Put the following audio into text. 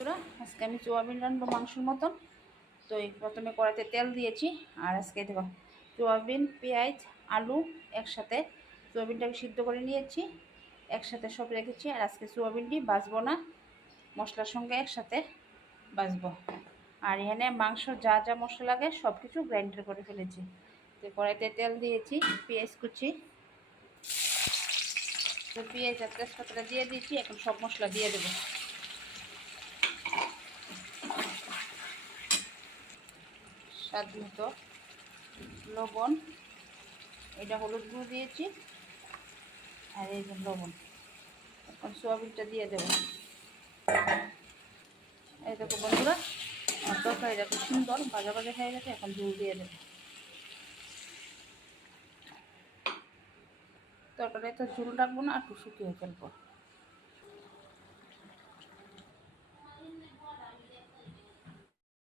আজকে আমি সোয়াবিন রান্নবো মাংসের মতন। তো এই প্রথমে কড়াইতে তেল দিয়েছি, আর আজকে দেখো সোয়াবিন পেঁয়াজ, আলু একসাথে সোয়াবিনটাকে সিদ্ধ করে নিয়েছি, একসাথে সব রেখেছি, আর আজকে সোয়াবিনটি বাজবো না, মশলার সঙ্গে একসাথে বাজবো আর এখানে মাংস যা যা মশলা লাগে সব কিছু গ্রাইন্ডার করে ফেলেছি। তো কড়াইতে তেল দিয়েছি, পেঁয়াজ কুচি। তো পেঁয়াজ আর তেজপাতাটা দিয়ে দিয়েছি, এখন সব মশলা দিয়ে দেবো। স্বাদ মতো। লবণ, এটা হলুদ গুঁড়ো দিয়েছি। আর এই যে লবণ, এখন সোয়াবিনটা দিয়ে দেবো। এই দেখো বন্ধুরা, আমার তরকারিটা খুব সুন্দর, ভাজা ভাজা হয়ে গেছে, এখন ঝুল দিয়ে দেবো। তরকারি তো ঝুল রাখব না, একটু শুকিয়ে ফেলব।